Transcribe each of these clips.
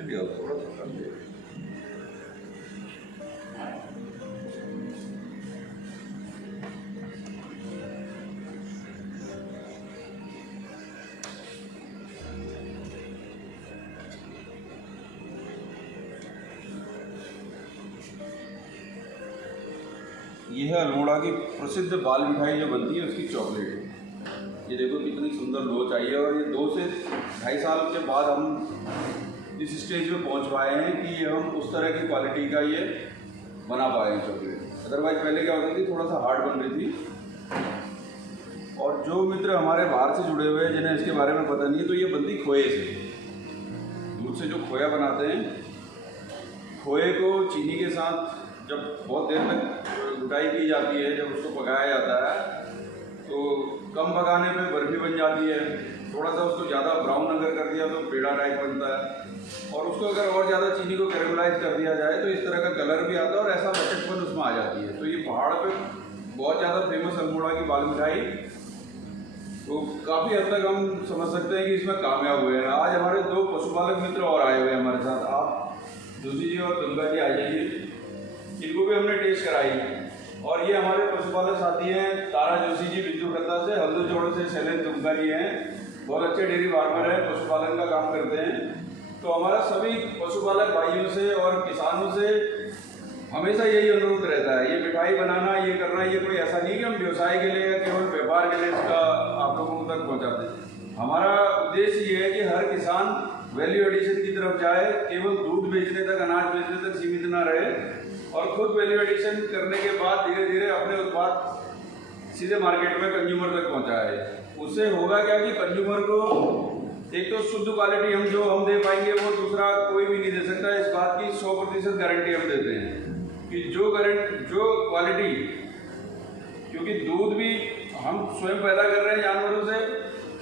चलिए थोड़ा सा कर दे। ये है अल्मोड़ा की प्रसिद्ध बाल मिठाई जो बनती है उसकी चॉकलेट। ये देखो कितनी सुंदर लोच आई है और ये 2 से 2.5 साल के बाद हम इस स्टेज में पहुंच पाए हैं कि हम उस तरह की क्वालिटी का ये बना पाए हैं चॉकलेट। अदरवाइज पहले क्या होती थी, थोड़ा सा हार्ड बन रही थी। और जो मित्र हमारे बाहर से जुड़े हुए हैं जिन्हें इसके बारे में पता नहीं है, तो ये बनती खोए से। दूध से जो खोया बनाते हैं, खोए को चीनी के साथ जब बहुत देर तक गुटाई की जाती है, जब उसको पकाया जाता है तो कम पकाने पे बर्फी बन जाती है। थोड़ा सा उसको ज़्यादा ब्राउन अगर कर दिया तो पेड़ा टाइप बनता है। और उसको अगर और ज़्यादा चीनी को कैरेमलाइज कर दिया जाए तो इस तरह का कलर भी आता है और ऐसा लचकपन उसमें आ जाती है। तो ये पहाड़ पे बहुत ज़्यादा फेमस अल्मोड़ा की बाल मिठाई, तो काफ़ी हद तक हम समझ सकते हैं कि इसमें कामयाब हुए हैं। आज हमारे 2 पशुपालक मित्र और आए हुए हैं हमारे साथ। आप जोशी जी और दुर्गा जी आ जाइए, इनको भी हमने टेस्ट कराई। और ये हमारे पशुपालक साथी हैं तारा जोशी जी बिंदु खत्ता से, हल्दू जोड़ से शैलेंद्र दुमका जी हैं, बहुत अच्छे डेयरी फार्मर हैं, पशुपालन का काम करते हैं। तो हमारा सभी पशुपालक भाइयों से और किसानों से हमेशा यही अनुरोध रहता है, ये मिठाई बनाना, ये करना, ये कोई ऐसा नहीं कि हम व्यवसाय के लिए या केवल व्यापार के लिए इसका आप लोगों तक पहुँचाते हैं। हमारा उद्देश्य ये है कि हर किसान वैल्यू एडिशन की तरफ जाए, केवल दूध बेचने तक, अनाज बेचने तक सीमित ना रहे और खुद वैल्यू एडिशन करने के बाद धीरे धीरे अपने उत्पाद सीधे मार्केट में कंज्यूमर तक पहुंचाए। उससे होगा क्या कि कंज्यूमर को एक तो शुद्ध क्वालिटी हम दे पाएंगे, वो दूसरा कोई भी नहीं दे सकता। इस बात की 100% गारंटी हम देते हैं कि जो क्वालिटी, क्योंकि दूध भी हम स्वयं पैदा कर रहे हैं जानवरों से,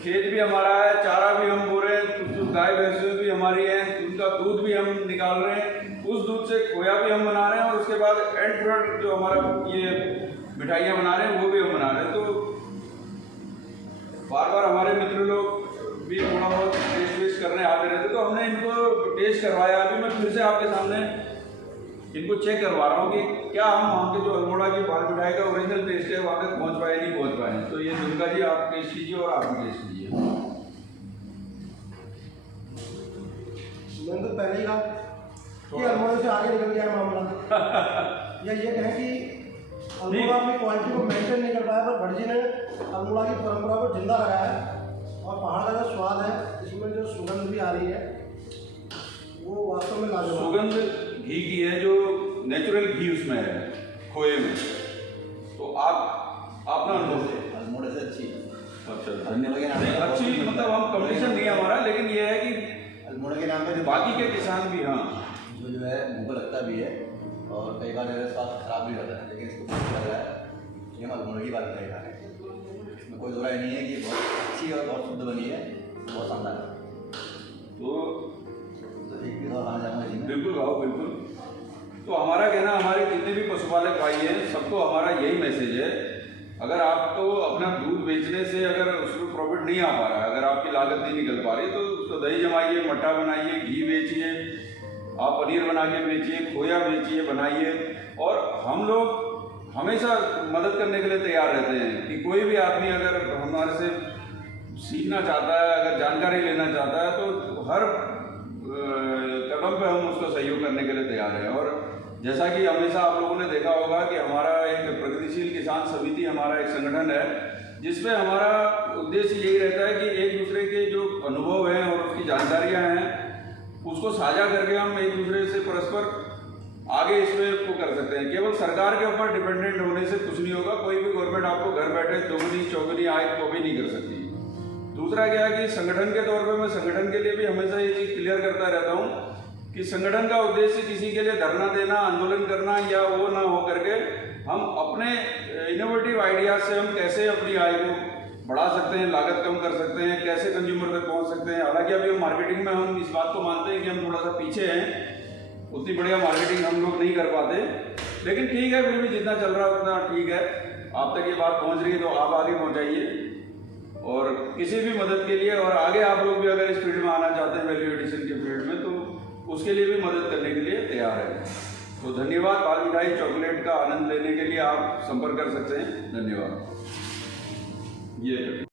खेत भी हमारा है, चारा भी हम बो रहे हैं, जो गाय भैंसें भी हमारी हैं उनका दूध भी हम निकाल रहे हैं, उस दूध से खोया भी हम बना रहे हैं और उसके बाद एंड प्रोडक्ट जो हमारा ये मिठाइयाँ बना रहे हैं वो भी हम बना रहे हैं। तो बार बार हमारे मित्र लोग भी थोड़ा बहुत टेस्ट करने आते रहते, तो हमने इनको टेस्ट करवाया। अभी मैं फिर से आपके सामने इनको चेक करवा रहा हूँ कि क्या हम वहाँ के जो अल्मोड़ा की बाल मिठाई का ओरिजिनल टेस्ट है वहाँ तक पहुँच पाए नहीं पहुँच पाए। तो ये दुर्गा जी आप टेस्ट कीजिए और आप भी टेस्ट कीजिए। मैंने तो पहले ही कहा कि अल्मोड़ा से आगे निकल गया है मामला। या ये कहें कि अल्मोड़ा अपनी क्वालिटी को मेंटेन नहीं कर पाया, पर भटजी ने अल्मोड़ा की परंपरा को जिंदा रखा है। और पहाड़ का जो स्वाद है, इसमें जो सुगंध भी आ रही है वो वास्तव में लाजवाब। सुगंध घी की है, जो नेचुरल घी उसमें है खोए में। तो आप अपना अनुभव अल्मोड़ा से अच्छी। अच्छा, धन्यवाद। अच्छी मतलब हम कंपटीशन नहीं है हमारा, लेकिन ये है कि अल्मोड़ा के नाम पे बाकी के किसान भी, हाँ, जो है मुँह को लगता भी है और कई बार स्वास्थ्य खराब भी होता है, लेकिन इसको कुछ लग रहा है कि हम अल्मोड़ा की बात कर रहे हैं। इसमें कोई दो राय नहीं है कि बहुत अच्छी और बहुत शुद्ध बनी है, बहुत शानदार है। तो एक भी और खाना चाहूँगा जी। बिल्कुल भाव, बिल्कुल। तो हमारा कहना, हमारे जितने भी पशुपालक भाई हैं सबको हमारा यही मैसेज है, अगर आपको अपना दूध बेचने से अगर उसमें प्रॉफिट नहीं आ पा रहा है, अगर आपकी लागत नहीं निकल पा रही, तो उसको दही जमाइए, मट्ठा बनाइए, घी बेचिए, आप पनीर बना के बेचिए, खोया बेचिए, बनाइए। और हम लोग हमेशा मदद करने के लिए तैयार रहते हैं कि कोई भी आदमी अगर हमारे से सीखना चाहता है, अगर जानकारी लेना चाहता है, तो हर कदम पे हम उसको सहयोग करने के लिए तैयार हैं। और जैसा कि हमेशा आप लोगों ने देखा होगा कि हमारा एक प्रगतिशील किसान समिति हमारा एक संगठन है, जिसमें हमारा उद्देश्य यही रहता है कि एक दूसरे के जो अनुभव हैं और उसकी जानकारियां हैं उसको साझा करके हम एक दूसरे से परस्पर आगे इसमें को कर सकते हैं। केवल सरकार के ऊपर डिपेंडेंट होने से कुछ नहीं होगा। कोई भी गवर्नमेंट आपको घर बैठे दोगुनी चौगुनी आय को भी नहीं कर सकती। दूसरा क्या है कि संगठन के तौर पे मैं संगठन के लिए भी हमेशा ये चीज़ क्लियर करता रहता हूँ कि संगठन का उद्देश्य किसी के लिए धरना देना, आंदोलन करना या वो ना हो करके हम अपने इनोवेटिव आइडियाज से हम कैसे अपनी आय को बढ़ा सकते हैं, लागत कम कर सकते हैं, कैसे कंज्यूमर तक पहुंच सकते हैं। हालांकि अभी हम मार्केटिंग में हम इस बात को मानते हैं कि हम थोड़ा सा पीछे हैं, उतनी बढ़िया मार्केटिंग हम लोग नहीं कर पाते, लेकिन ठीक है, फिर भी जितना चल रहा है उतना ठीक है। आप तक ये बात पहुंच रही है तो आप आगे पहुंचाइए। और किसी भी मदद के लिए, और आगे आप लोग भी अगर इस फील्ड में आना चाहते हैं, वैल्यू एडिशन के फील्ड में, तो तो धन्यवाद। बाल मिठाई चॉकलेट का आनंद लेने के लिए आप संपर्क कर सकते हैं। धन्यवाद। ये